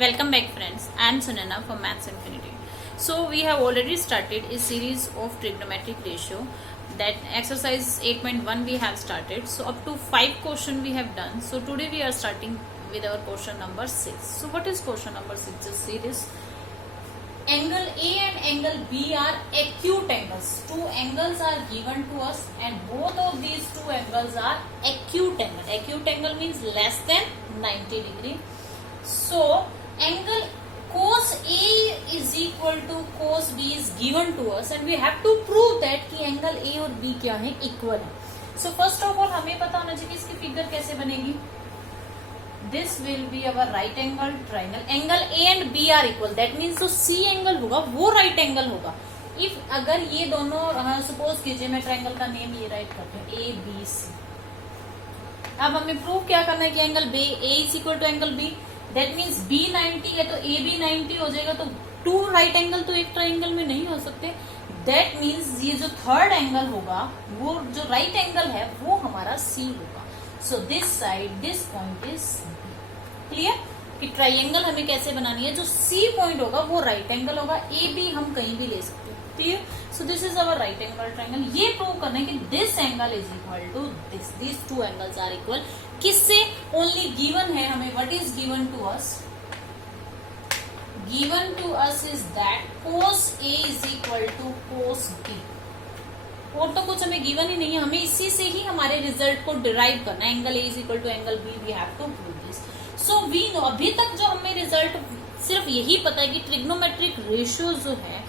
Welcome back friends, I am Sunana from Maths Infinity. So we have already started a series of trigonometric ratio. That exercise 8.1 we have started. So up to 5 question we have done. So today we are starting with our question number 6. So what is question number 6? Just see this. Angle A and angle B are acute angles. Two angles are given to us and both of these two angles are acute angle. Acute angle means less than 90 degree. So angle cos A is equal to cos B is given to us and we have to prove that कि angle A और B क्या है, equal है. So first of all हमें पता होना चाहिए इसकी फिगर कैसे बनेगी. This will be our right angle triangle. Angle A and B are equal. That means जो C angle होगा वो right angle होगा. If अगर ये दोनों suppose कीजिए मैं triangle का name ये write करते हैं A B C. अब हमें प्रूव क्या करना है कि angle A is equal to angle B. That means B 90 है तो A B 90 हो जाएगा. तो टू राइट एंगल तो एक ट्राइंगल में नहीं हो सकते. That means ये जो थर्ड एंगल होगा वो जो राइट एंगल है वो हमारा C होगा. So this side, this point is clear कि ट्राइंगल हमें कैसे बनानी है. जो C पॉइंट होगा वो राइट एंगल होगा. A B हम कहीं भी ले सकते हैं. Clear. So this is our right angle triangle. ये प्रूव करना है कि this angle is equal to this. This two angles are equal. किससे ओनली गिवन है हमें. What is given to us. Given to us is that cos A is equal to cos B. और तो कुछ हमें गिवन ही नहीं है. हमें इसी से ही हमारे रिजल्ट को डिराइव करना है. Angle A is equal to angle B. We have to prove this. So we know अभी तक जो हमें रिजल्ट सिर्फ यही पता है कि ट्रिग्नोमेट्रिक रेशियो जो है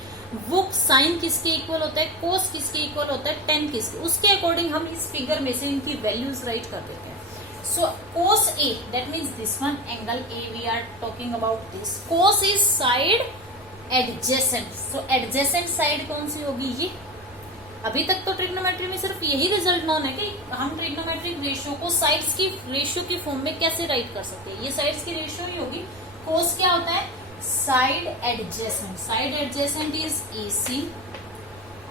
वो साइन किसके इक्वल होता है, कोस किसके इक्वल होता है, टेन किसके. उसके अकॉर्डिंग हम इस फिगर में से इनकी वैल्यूज राइट कर देते हैं. So cos A that means this one angle A we are talking about this. Cos is side adjacent. So adjacent side कौन सी होगी ये. अभी तक तो ट्रिग्नोमेट्री में सिर्फ यही रिजल्ट नोन है कि हम ट्रिग्नोमेट्रिक रेशियो को साइड्स की रेशियो की फॉर्म में कैसे राइट कर सकते हैं. ये साइड्स की रेशियो ही होगी. कोस क्या होता है, side adjacent. Side adjacent is AC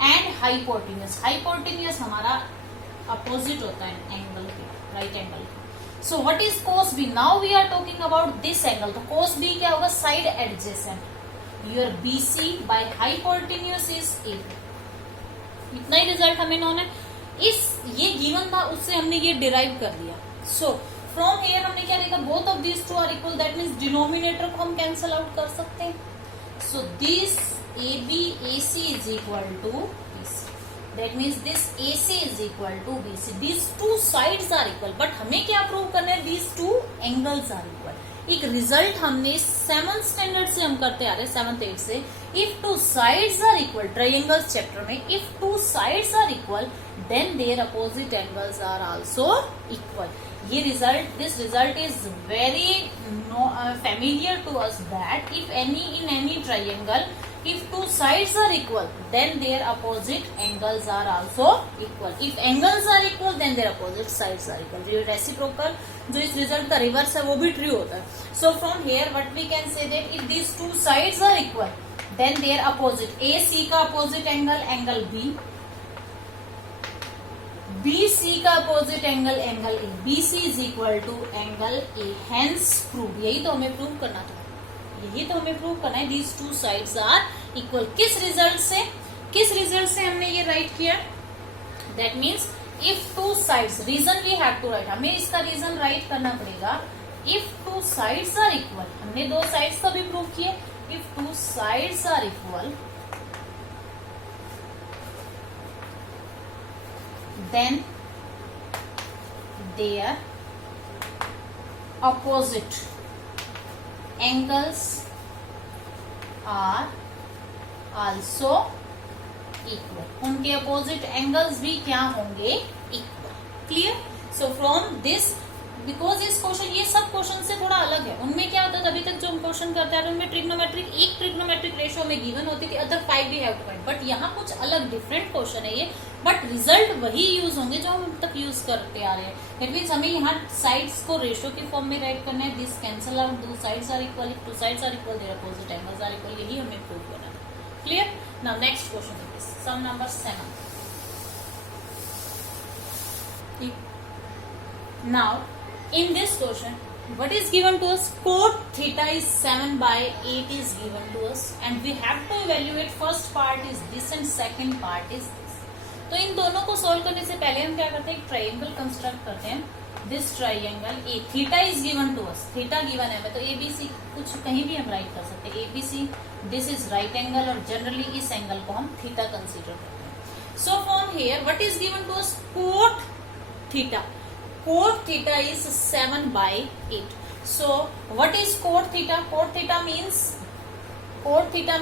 and hypotenuse. Hypotenuse हमारा अपोजिट होता है एंगल के, राइट एंगल के. So what is cos B. Now we are talking about this angle. तो कोस बी क्या होगा, side adjacent. Your BC by hypotenuse is A. इतना ही result हमें नोन है. इस ये गिवन था उससे हमने ये डिराइव कर लिया. सो फ्रॉम हियर हमने क्या देखा, both of these two are equal. That means denominator को हम कैंसल आउट कर सकते हैं. So this AB AC is equal to BC. That means this AC is equal to BC. These two sides are equal. But हमें क्या prove करना है, these two angles are equal. एक रिजल्ट हमने 7th standard से हम करते आ रहे हैं, 7th 8th से. If two sides are equal, triangles chapter में, if two sides are equal then their opposite angles are also equal. ये result, this result is very familiar to us that if in any triangle if two sides are equal then their opposite angles are also equal. If angles are equal then their opposite sides are equal. Reciprocal जो इस result का reverse है वो भी true होता है. So from here what we can say that if these two sides are equal then their opposite, AC का opposite angle B, BC का opposite angle A. BC is equal to angle A. Hence prove. यही तो हमें prove करना था. यही तो हमें प्रूव करना है. These two sides are equal. किस रिजल्ट से हमने ये राइट किया. That means if two sides, reason we have to write. हमें इसका रीजन राइट करना पड़ेगा. If two sides are equal, हमने दो साइड्स का भी प्रूव किया. If two sides are equal then their opposite angles are also equal. उनके अपोजिट एंगल्स भी क्या होंगे, equal. Clear. So from this, because इस क्वेश्चन, ये सब क्वेश्चन से थोड़ा अलग है. उनमें क्या होता था अभी तक जो हम क्वेश्चन करते हैं उनमें एक ट्रिग्नोमेट्रिक रेशियो में गिवन होती थी, अदर 5 भी हैव टू फाइंड. बट यहाँ कुछ अलग डिफरेंट क्वेश्चन है ये. बट रिजल्ट वही यूज होंगे जो हम अब तक यूज करते आ रहे हैं. दैट मीन्स हमें यहाँ साइड्स को रेशियो की फॉर्म में राइट करना है. दिस कैंसल आउट, दो sides are equal. Two sides are equal, their opposite angles are equal. यही हमें प्रूव करना है. Clear. Now next question is sum number 7. Now in this question what is given to us? Cot theta is 7/8 is given to us and we have to evaluate first part is this and second part is this. तो इन दोनों को solve करने से पहले हम क्या करते हैं, एक ट्राइंगल कंस्ट्रक्ट करते हैं. This triangle A theta is given to us, theta given है तो एबीसी कुछ कहीं भी हम राइट कर सकते हैं. ABC this is right angle और जनरली इस एंगल को हम थीटा कंसीडर करते हैं. So from here what is given to us? Cot theta. Cot theta is 7/8. So what is cot theta? Cot theta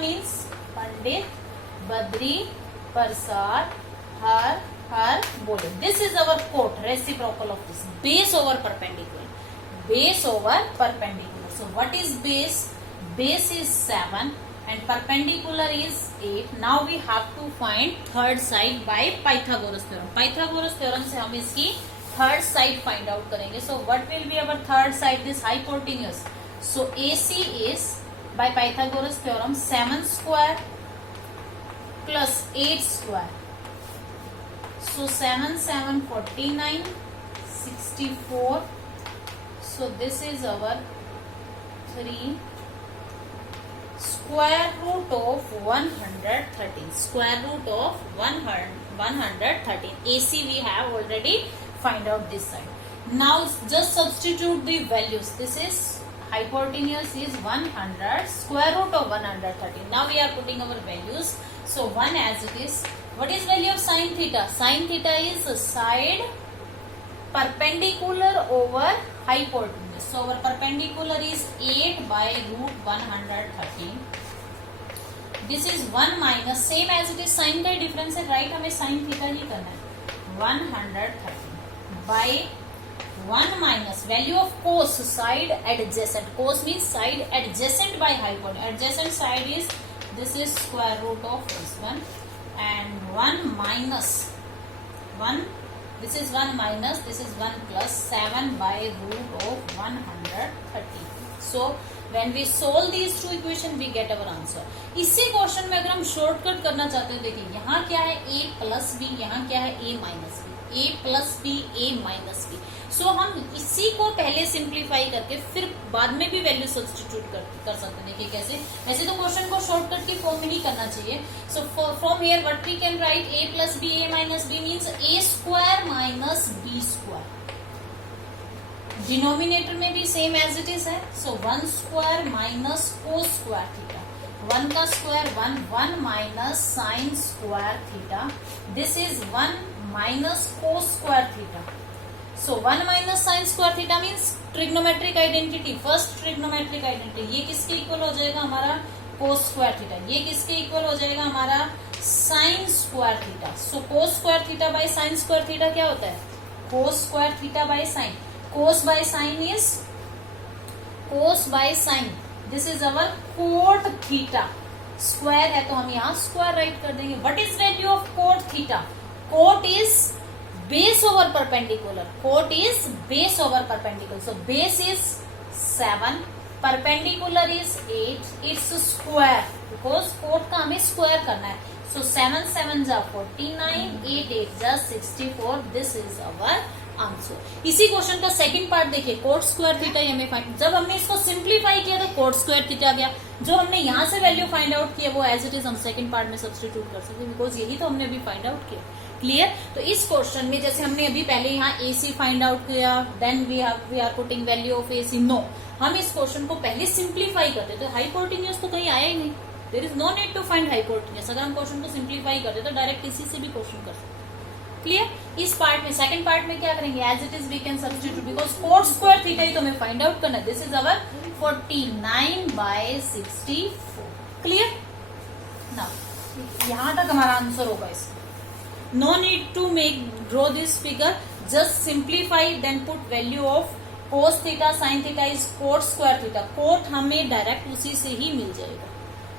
means Pandit, Badri, Prasad, Har, Bole. This is our cot, reciprocal of this. Base over perpendicular. Base over perpendicular. So what is base? Base is 7 and perpendicular is 8. Now we have to find third side by Pythagoras theorem. Pythagoras theorem से हम इसकी third side find out करेंगे. So what will be our third side? This hypotenuse. So AC is by Pythagoras theorem 7 square plus 8 square. So 7 7 49 64. So this is our 3 square root of 113. Square root of 113. AC we have already find out this side. Now just substitute the values. This is hypotenuse is 100, square root of 113. Now we are putting our values. So 1 as it is. What is value of sin theta? Sin theta is side perpendicular over hypotenuse. So our perpendicular is 8 by root 113. This is 1 minus, same as it is sin का difference है, right? हमें sin theta ही करना है. 113 by 1 minus value of cos, side adjacent. Cos means side adjacent by hypotenuse. Adjacent side is this is square root of this one and 1 minus 1. This is 1 minus, this is 1 plus 7 by root of 130. So when we solve these two equation we get our answer. इसी question में अगर हम shortcut करना चाहते हैं, देखिए यहाँ क्या है a प्लस बी, यहाँ क्या है a minus B, a plus B a minus B. So हम इसी को पहले सिंप्लीफाई करके फिर बाद में भी वैल्यू सब्स्टिट्यूट कर सकते हैं. देखिए कैसे, वैसे तो क्वेश्चन को शॉर्टकट की फॉर्म में ही करना चाहिए. So from here what we can write, a plus B a minus B means a square minus B square. Denominator में भी सेम एज इट इज है. So 1 square minus cos square theta. 1 का square 1, 1 minus sine square theta. This is 1 minus cos square theta. So 1 minus sine square theta means trigonometric identity. First trigonometric identity, ये किसके equal हो जाएगा? हमारा कोस square theta. ये किसके equal हो जाएगा? हमारा sine square theta. So cos square theta by sine square theta क्या होता है? Cos square theta by sine. Cos by sine is cos by sine. This is our cot theta. Square है तो हम यहाँ स्क्वायर राइट कर देंगे. What is value of cot theta? Cot is base over perpendicular. Cot is base over perpendicular. So base is 7, perpendicular is 8. It's square because coat का हमें square करना है. सो 7 7 जा 49, 8 8 जा 64. This is our answer. इसी question का second part देखिए, coat square theta हमें फाइंड. जब हमने इसको सिंप्लीफाई किया तो कोट स्क्वायर थीटा आ गया. जो हमने यहाँ से वैल्यू फाइंड आउट किया वो एज इट इज हम सेकंड पार्ट में सब्स्टिट्यूट कर सकते हैं बिकॉज यही तो हमने अभी फाइंड आउट किया. क्लियर? तो इस क्वेश्चन में जैसे हमने अभी पहले यहाँ AC फाइंड आउट किया, then we are putting value of AC. No, हम इस क्वेश्चन को पहले सिंप्लीफाई करते तो हाइपोटेन्यूज तो कहीं आया ही नहीं. There is no need to find hypotenuse. अगर हम क्वेश्चन को सिंप्लीफाई करते तो डायरेक्ट इसी से भी क्वेश्चन कर सकते. क्लियर? इस पार्ट में सेकंड पार्ट में क्या करेंगे? As it is we can substitute because cot square theta ही तो हमें फाइंड आउट करना है. This is our 49 by 64. Clear? Now यहां तक हमारा आंसर होगा इसका. No need to draw this figure. Just simplify then put value of cos theta. Sine theta is cot square theta. Cot हमें डायरेक्ट उसी से ही मिल जाएगा.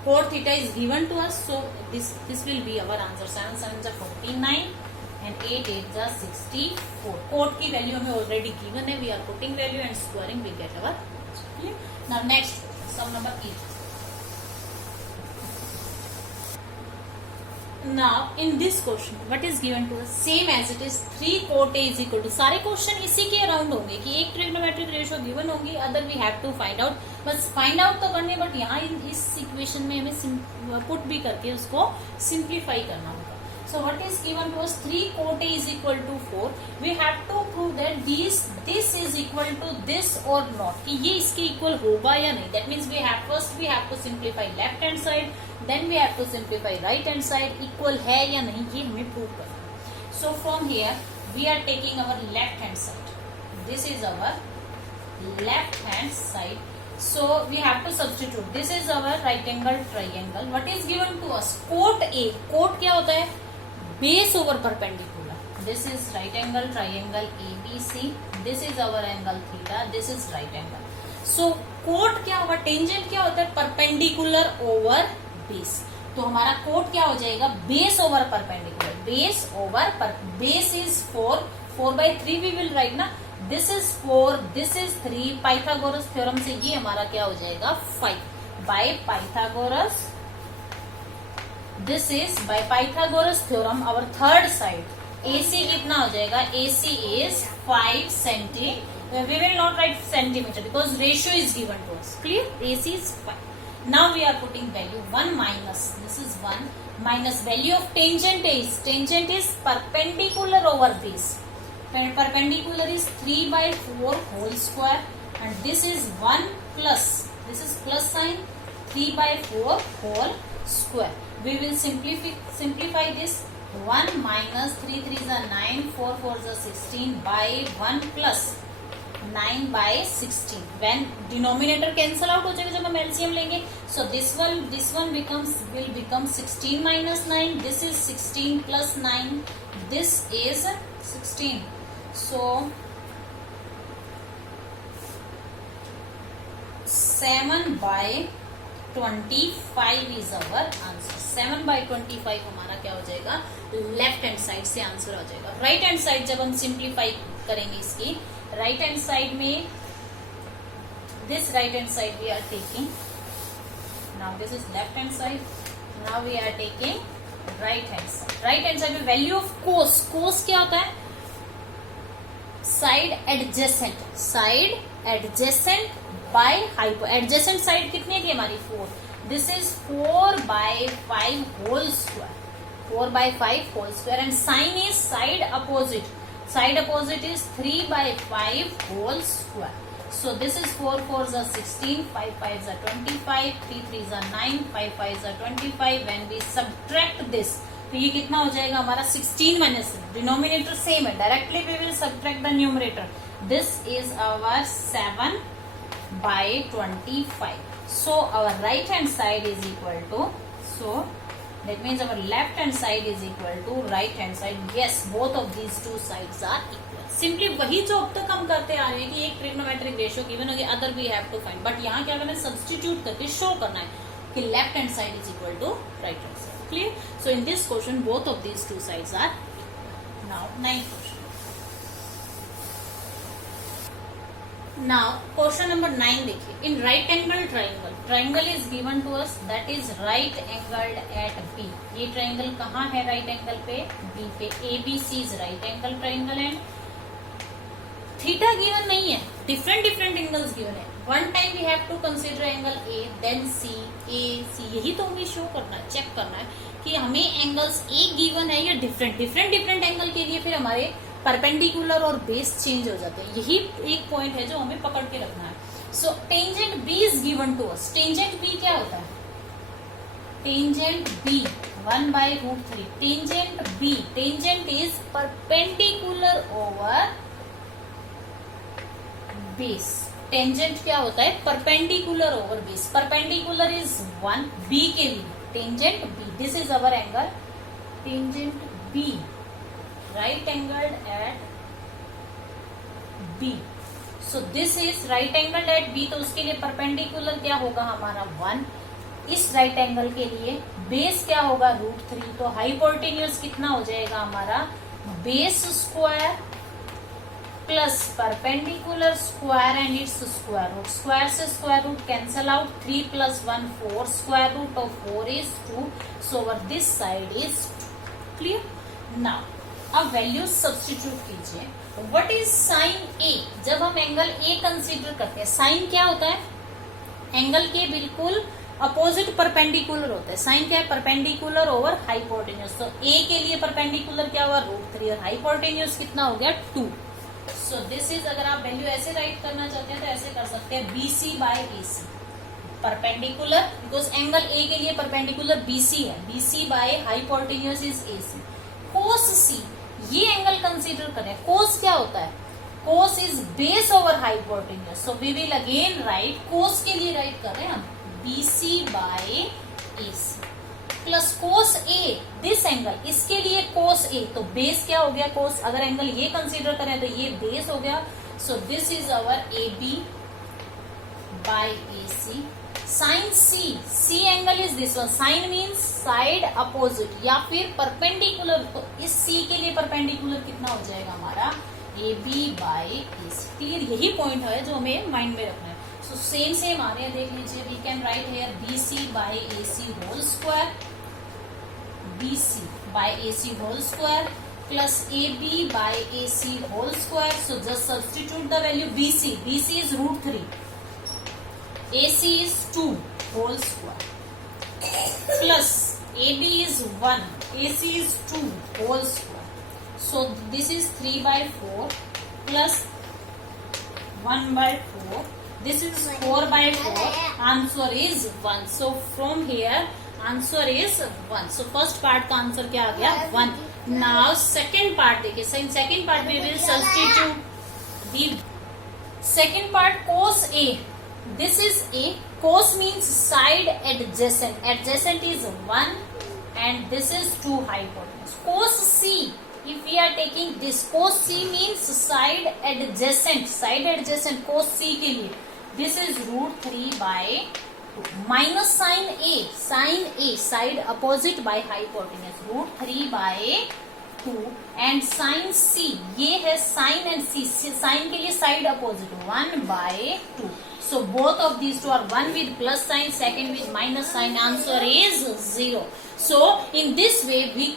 Cot theta is given to us. So this will be our answer. 7 7 जा 49 and 8 8 जा 64. Coat की value हमें ऑलरेडी गिवन है. We are putting value and squaring we get our. Now next sum number 8. Now in this question what is given to us same as it is 3 cot A is equal to, सारे question इसी के around होंगे कि एक trigonometric ratio given होंगी, other we have to find out, बस find out तो करने, बट यहाँ इस इक्वेशन में हमें पुट भी करके उसको सिंप्लीफाई करना होगा. So what is given to us 3 cot A is equal to 4. We have to prove that this is equal to this or not, कि ये इसके इक्वल होगा या नहीं. That means we have to simplify left hand side, then we have to simplify right hand side. Equal है या नहीं ये हमें प्रूव करना है. So from here we are taking our left hand side. This is our left hand side. So we have to substitute. This is our right angle triangle. What is given to us? Cot A. Cot क्या होता है? Base over perpendicular. This is right angle triangle ABC. This is our angle theta. This is right angle. So cot क्या होगा? Tangent क्या होता है? Perpendicular over base. तो हमारा cot क्या हो जाएगा? Base over perpendicular. Base over base is 4. 4/3 we will write ना. This is 4. This is 3. Pythagoras theorem से ये हमारा क्या हो जाएगा? 5. By Pythagoras. This is by Pythagoras theorem our third side. AC कितना हो जाएगा? AC is 5 cm. We will not write centimeter because ratio is given to us. Clear? AC is 5. Now we are putting value 1 minus. This is 1 minus value of tangent is perpendicular over base. Perpendicular is 3/4 whole square, and this is 1 plus. This is plus sign 3/4 whole square. We will simplify this. 1 minus 3 3s are 9, 4 4s are 16 by 1 plus 9/16. When denominator cancel out हो जाएगा जब हम LCM लेंगे, so this one will become 16 minus 9. This is 16 plus 9. This is 16. So 7/25 is our answer. 7/25 हमारा क्या हो जाएगा? Left hand side से आंसर हो जाएगा. राइट हैंड साइड जब हम सिंप्लीफाई करेंगे इसकी, राइट हैंड साइड में this right hand side we are taking. Now this is left hand side. Now we are taking right hand side. Right hand side में value of cos. Cos क्या होता है? Side adjacent by hypo. Adjacent side कितनी थी हमारी? 4. This is 4/5 whole square. 4/5 whole square. And sine is side opposite. Side opposite is 3/5 whole square. So this is 4 4s are 16, 5 5s are 25, 3 3s are 9, 5 5s are 25. When we subtract this, तो ये कितना हो जाएगा हमारा? 16 minus denominator same है. Directly we will subtract the numerator. This is our 7/25. So our right hand side is equal to, so that means our left hand side is equal to right hand side. Yes, both of these two sides are equal. Simply वही जो अब तक हम करते आ रहे हैं कि एक ट्रिग्नोमेट्रिक रेशियो गिवन होगी, other we have to find. But यहाँ क्या करना है? सब्स्टिट्यूट करके शो करना है कि left hand side is equal to right hand side. Clear? So in this question both of these two sides are. Now 9th question. Now question number 9 देखिए. In right angle triangle is given to us, that is right angled at B. ये triangle कहाँ है? Right angle पे B पे. ABC is right angle triangle and theta given नहीं है, different angles given है. One time we have to consider angle A, then C, A, C. यही तो हमें शो करना है, चेक करना है कि हमें एंगल्स एक गिवन है या डिफरेंट एंगल के लिए फिर हमारे परपेंडिकुलर और बेस चेंज हो जाते हैं. यही एक पॉइंट है जो हमें पकड़ के रखना है. So tangent B is given to us. Tangent B क्या होता है? Tangent B 1/√3. Tangent is perpendicular over base. Tangent क्या होता है? Perpendicular over base. Perpendicular is 1 B के लिए. Tangent B. This is our angle tangent B, right angled at B. So this is right angled at B. तो उसके लिए perpendicular क्या होगा हमारा? 1. इस राइट एंगल के लिए बेस क्या होगा? √3. तो हाइपोटेन्यूज कितना हो जाएगा हमारा? Base square plus perpendicular square and its square root, square से square root cancel out, 3 + 1 4, square root of 4 is 2, so over this side is 2. Clear? Now अब वैल्यू सब्स्टिट्यूट कीजिए. What is sine A? जब हम angle A consider करते हैं, sign क्या होता है? एंगल के बिल्कुल अपोजिट परपेंडिकुलर होता है. साइन क्या है? Perpendicular over hypotenuse. तो ए के लिए परपेंडिकुलर क्या हुआ? √3 और हाइपोटेन्यूज कितना हो गया? 2. सो दिस इज, अगर आप वैल्यू ऐसे राइट करना चाहते हैं तो ऐसे कर सकते हैं, BC by AC. Perpendicular, because angle A के लिए परपेंडिकुलर BC है, BC by hypotenuse is AC. Cos C, ये एंगल कंसीडर करें. कोस क्या होता है? Cos is base over hypotenuse. So we will again write, cos के लिए राइट कर रहे हैं हम, BC by AC plus cos A, this angle, इसके लिए कोस A. तो बेस क्या हो गया? कोस. अगर एंगल ये कंसीडर करें तो ये बेस हो गया. So this is our AB by AC. Sine C angle is this one. Sine means side opposite या फिर परपेंडिकुलर. तो इस C के लिए परपेंडिकुलर कितना हो जाएगा हमारा? AB by AC. क्लियर? यही पॉइंट है जो हमें माइंड में रखना है. सो सेम आ रहे हैं, देख लीजिए. We can write here BC by AC whole square, BC by AC whole square plus AB by AC whole square. So just substitute the value. BC is √3, AC is 2 whole square plus AB is 1, AC is 2 whole square. So this is 3/4 plus 1/4. This is 4/4. Answer is 1. So from here answer is 1. So first part का answer क्या आ गया? 1. Now second part देखिए. Second part we will substitute the second part. Cos A, this is A. Cos means side adjacent. Adjacent is 1 and this is 2 hypotenuse. Cos C, if we are taking this, cos C means side adjacent. Side adjacent cos C के लिए this is √3 by 2 minus sin A. Sin A, side opposite by hypotenuse, √3 by 2 and sin C, ये है sin and C. Sin के लिए side opposite 1/2. So both of these two are, one with plus sign, second with minus sign. Answer is 0. So in this way we,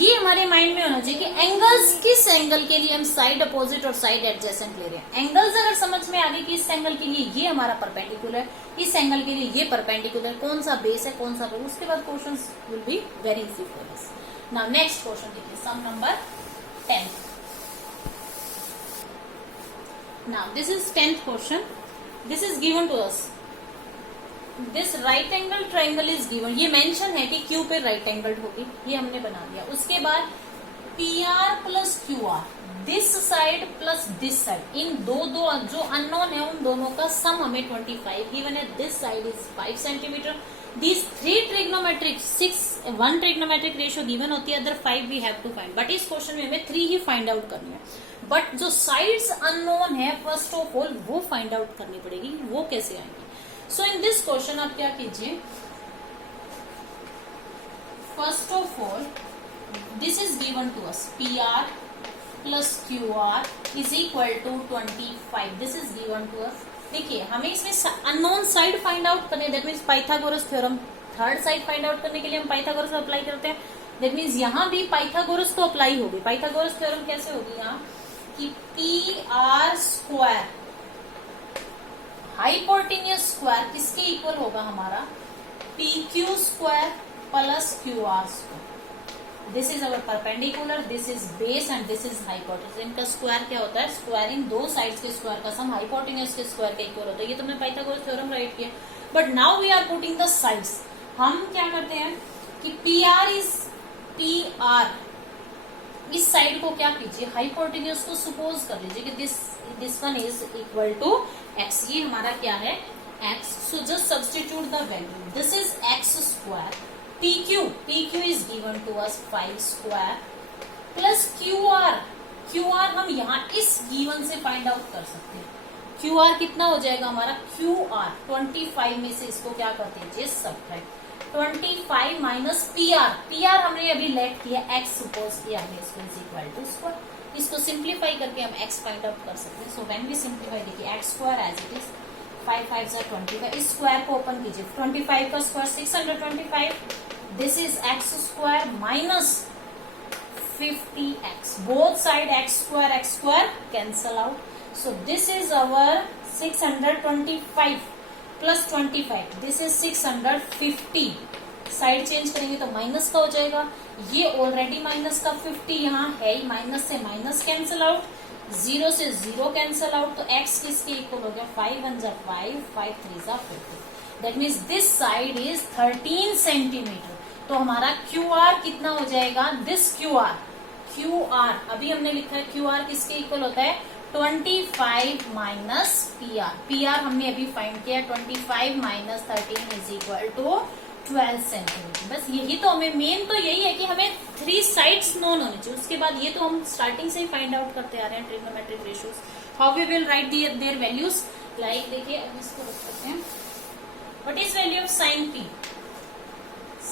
ये हमारे mind में होना चाहिए कि एंगल्स, किस एंगल के लिए हम साइड अपोजिट और साइड एडजेसेंट ले रहे हैं. एंगल्स अगर समझ में आ गई कि इस एंगल के लिए ये हमारा परपेंडिकुलर, इस एंगल के लिए ये परपेंडिकुलर, कौन सा बेस है कौन सा बेस, उसके बाद questions will be very easy for us. Now next question देखिए, sum number 10. Now this is 10th question. This is given to us. This right angle triangle is given. ये mention है कि Q पे right angle होगी, ये हमने बना दिया. उसके बाद PR plus QR, this side plus this side, इन दो जो अननोन है उन दोनों का सम हमें 25 गिवन है. This side is 5 centimetre. These 3 trigonometric, 1 trigonometric ratio given होती है, other 5 we have to find. But इस क्वेश्चन में हमें 3 ही फाइंड आउट करनी है. बट जो साइड्स अननोन है फर्स्ट ऑफ ऑल वो फाइंड आउट करनी पड़ेगी. वो कैसे आएंगी? सो इन दिस क्वेश्चन आप क्या कीजिए, first of all this is given to us, PR plus QR is equal to 25. This is given to us. देखिए हमें इसमें अननोन साइड फाइंड आउट करने, that means Pythagoras theorem. Third side find out करने के लिए हम Pythagoras apply करते हैं. दैट मीन्स यहाँ भी पाइथागोरस तो अप्लाई होगी. पाइथागोरस थ्योरम कैसे होगी यहाँ कि PR स्क्वायर हाइपोटेन्यूज स्क्वायर किसके इक्वल होगा हमारा? PQ square plus QR square. This is our perpendicular, this is base and this is hypotenuse. इनका स्क्वायर क्या होता है? स्क्वायरिंग दो साइड्स के स्क्वायर का सम हाइपोटेन्यूज के स्क्वायर के इक्वल होता है. ये तुमने पाइथागोरस थ्योरम राइट किया. But now we are putting the sides. हम क्या करते हैं कि PR इज PR, इस साइड को क्या कीजिए, हाइपोटेन्यूज को सपोज कर लीजिए कि this one is equal to x. ये हमारा क्या है? x. So just substitute the value. This is x square. PQ is given to us 5 square plus QR हम यहाँ इस गिवन से फाइंड आउट कर सकते हैं. QR कितना हो जाएगा हमारा? QR 25 में से इसको क्या करते हैं? सब्ट्रैक्ट. 25 माइनस PR हमने अभी लेट किया, x सपोज किया हमने, इसको इज इक्वल टू स्क्वायर. इसको सिंप्लीफाई करके हम x फाइंड आउट कर सकते हैं. सो व्हेन वी सिंप्लीफाई, देखिए x square as it is 5 5 25. इस स्क्वायर को ओपन कीजिए. 25 का square 625. This is x square minus 50x. Both side x square cancel out. So this is our 625 plus 25. This is 650. Side change करेंगे तो minus का हो जाएगा. ये ऑलरेडी माइनस का 50 यहाँ है ही. माइनस से माइनस कैंसल आउट, 0 से 0 कैंसल आउट. तो x किसके इक्वल हो गया? 5 1 जा 5, 5 3 जा 50. That means this side is 13 centimetre. तो हमारा QR कितना हो जाएगा? दिस QR अभी हमने लिखा है QR किसके इक्वल होता है? 25 माइनस PR हमने अभी फाइंड किया. 25 minus 13 is equal to 12 centimetre. बस यही तो हमें मेन तो यही है कि हमें 3 साइड्स नोन होने चाहिए. उसके बाद ये तो हम स्टार्टिंग से ही फाइंड आउट करते आ रहे हैं trigonometric ratios. How we will write their values. Like देखिए, अब इसको रख सकते हैं. What is value of sine P?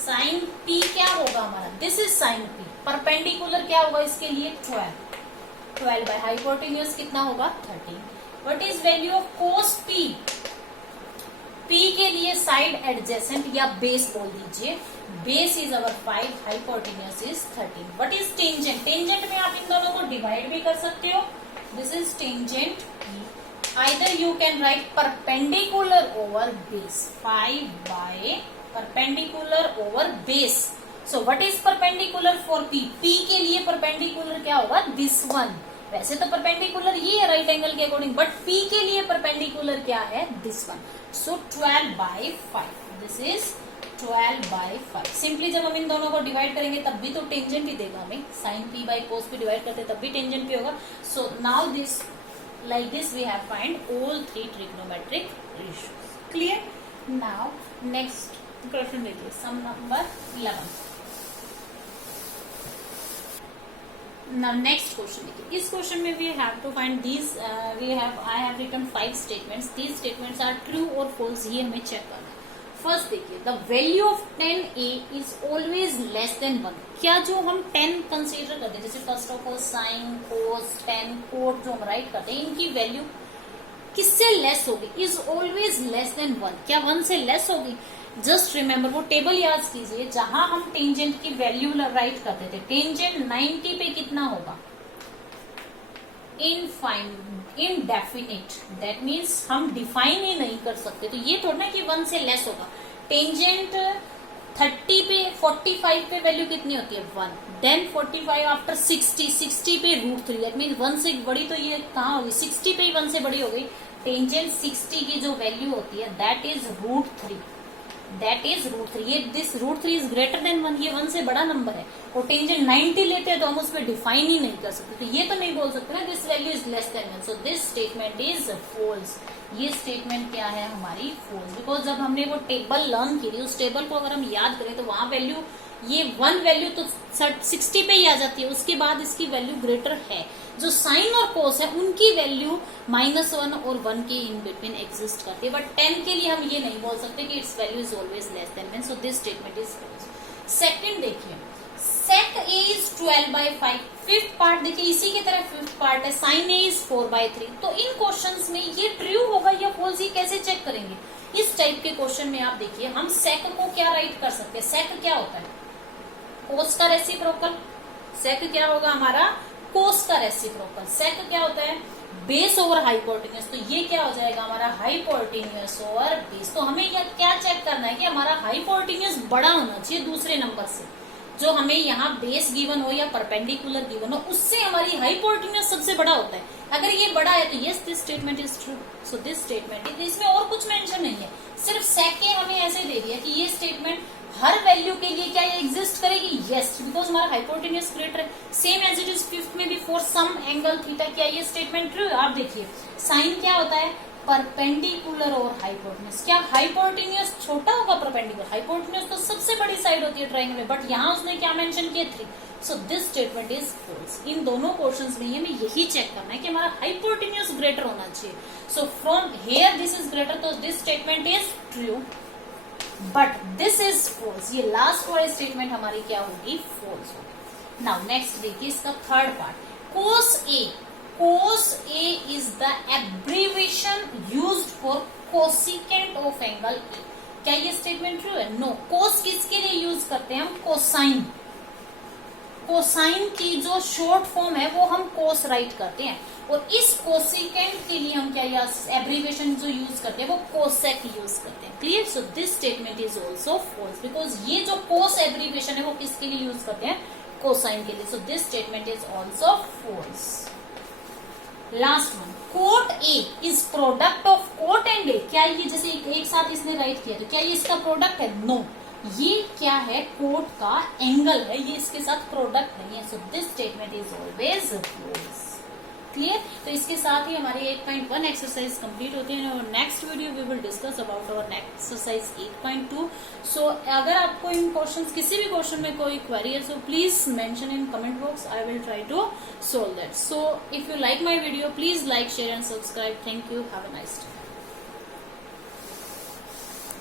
Sine P क्या होगा हमारा? This is sine P. Perpendicular क्या होगा इसके लिए? 12 बाय हाइपोटेन्यूज कितना होगा? 13. What is value of cos P? P के लिए साइड एडजेसेंट या बेस बोल दीजिए. Base is our 5, hypotenuse is 13. What is tangent? Tangent में आप इन दोनों को डिवाइड भी कर सकते हो. This is tangent P. Either you can write perpendicular over base. 5 by perpendicular over base. So what is perpendicular for P? P के लिए परपेंडिकुलर क्या होगा? This one. वैसे तो परपेंडिकुलर ये है राइट एंगल के अकॉर्डिंग, बट P के लिए परपेंडिकुलर क्या है? This one. So 12 by 5. This is 12 by 5. Simply जब हम इन दोनों को डिवाइड करेंगे तब भी तो टेंजेंट ही देगा हमें. Sine P by cos P divide करते तब भी टेंजेंट भी होगा. So now this like this we have find all 3 trigonometric ratios. Clear? Now next question देखिए, sum number 11. Now next question देखिए. इस question में we have to find these I have written 5 statements. These statements are true or false. ये हमें check करना है. First देखिए, the value of 10A is always less than 1. क्या जो हम 10 कंसीडर करते हैं, जैसे first of all sine, cos, tan, cot जो हम राइट करते हैं, इनकी वैल्यू किससे लेस होगी? Is always less than 1. क्या 1 से लेस होगी? जस्ट रिमेम्बर, वो टेबल याद कीजिए जहां हम टेंजेंट की वैल्यू राइट करते थे. टेंजेंट 90 पे कितना होगा? इनडेफिनिट. दैट मीन्स हम डिफाइन ही नहीं कर सकते. तो ये थोड़ा ना कि 1 से लेस होगा. टेंजेंट 30 पे 45 पे वैल्यू कितनी होती है? 1. देन 45 आफ्टर 60 पे √3. दैट मीन्स 1 से बड़ी तो ये कहाँ होगी? 60 पे ही 1 से बड़ी हो गई. टेंजेंट 60 की जो वैल्यू होती है दैट इज √3. ये दिस √3 इज ग्रेटर देन 1. ये 1 से बड़ा नंबर है. और टेंजेंट 90 लेते हैं तो हम उस पर डिफाइन ही नहीं कर सकते. तो ये तो नहीं बोल सकते ना this value is less than 1. So this statement is false. ये स्टेटमेंट क्या है हमारी? फॉल्स. बिकॉज जब हमने वो टेबल लर्न की थी, उस टेबल को अगर हम याद करें तो वहां वैल्यू, ये 1 वैल्यू तो 60 पे ही आ जाती है. उसके बाद इसकी वैल्यू ग्रेटर है. जो साइन और कोस है उनकी वैल्यू -1 और 1 के इन बिटवीन एग्जिस्ट करती है. बट 10 के लिए हम ये नहीं बोल सकते कि its value is always less than 1. So this statement is false. Second देखिए, sec A is 12 by 5. Fifth part देखिए, इसी की तरह फिफ्थ पार्ट है. sin A is 4 by 3. तो इन क्वेश्चंस में ये ट्रू होगा या फॉल्स, ये कैसे चेक करेंगे? इस टाइप के क्वेश्चन में आप देखिए, हम sec को क्या राइट कर सकते हैं? sec क्या होता है? कोस का रेसिप्रोकल. sec क्या होगा हमारा? कोस का रेसिप्रोकल. sec क्या होता है? Base over hypotenuse. तो ये क्या हो जाएगा हमारा? Hypotenuse over base. तो हमें यह क्या चेक करना है कि हमारा हाइपोटेन्यूज बड़ा होना चाहिए दूसरे नंबर से. जो हमें यहाँ बेस गिवन हो या परपेंडिकुलर गिवन हो, उससे हमारी हाइपोटेन्यूज सबसे बड़ा होता है. अगर ये बड़ा है तो yes this statement is true. So this statement is, इसमें और कुछ मेंशन नहीं है. सिर्फ sec हमें ऐसे दे दिया कि ये स्टेटमेंट हर वैल्यू के लिए क्या ये एग्जिस्ट करेगी? यस, बिकॉज हमारा हाइपोटेन्यूज ग्रेटर है. Same as it is fifth में भी फॉर सम एंगल थीटा. क्या ये स्टेटमेंट ट्रू है? आप देखिए, साइन क्या होता है? परपेंडिकुलर और हाइपोटेन्यूज. क्या हाइपोटेन्यूज छोटा होगा परपेंडिकुलर? हाइपोटेन्यूज तो सबसे बड़ी साइड होती है ट्रायंगल में, बट यहाँ उसने क्या मेंशन किया? 3. So this statement is false. इन दोनों क्वेश्चंस में हमें यही चेक करना है कि हमारा हाइपोटेन्यूज ग्रेटर होना चाहिए. So from here this is greater, तो this statement is true, but this is false. ये लास्ट वाली स्टेटमेंट हमारी क्या होगी? फॉल्स होगी. नाउ नेक्स्ट देखिए, इसका third part. cos A is the abbreviation used for cosecant of angle A. क्या ये स्टेटमेंट ट्रू है? नो। cos किसके लिए यूज करते हैं हम? कोसाइन। कोसाइन की जो शॉर्ट फॉर्म है वो हम कोस राइट करते हैं, और इस कोसिकेंट के लिए हम क्या एब्रीविएशन जो यूज करते हैं वो कोसेक यूज करते हैं। Clear? So this statement is also false, because ये जो कोस एब्रीविएशन है वो किसके लिए यूज करते हैं? कोसाइन के लिए। So this statement is also false. Last one, cot A is product of cot and A. क्या ये जैसे एक साथ इसने राइट किया तो क्या ये इसका प्रोडक्ट है? नो। ये क्या है? कोट का एंगल है, ये इसके साथ प्रोडक्ट नहीं है। So this statement is always false. Clear? तो इसके साथ ही हमारी 8.1 एक्सरसाइज कंप्लीट होती है, और next video we will discuss about our exercise 8.2। So अगर आपको इन क्वेश्चंस किसी भी क्वेश्चन में कोई क्वेरी है, so please mention in comment box, I will try to solve that. So if you like my video, please like, share and subscribe. Thank you, have a nice day.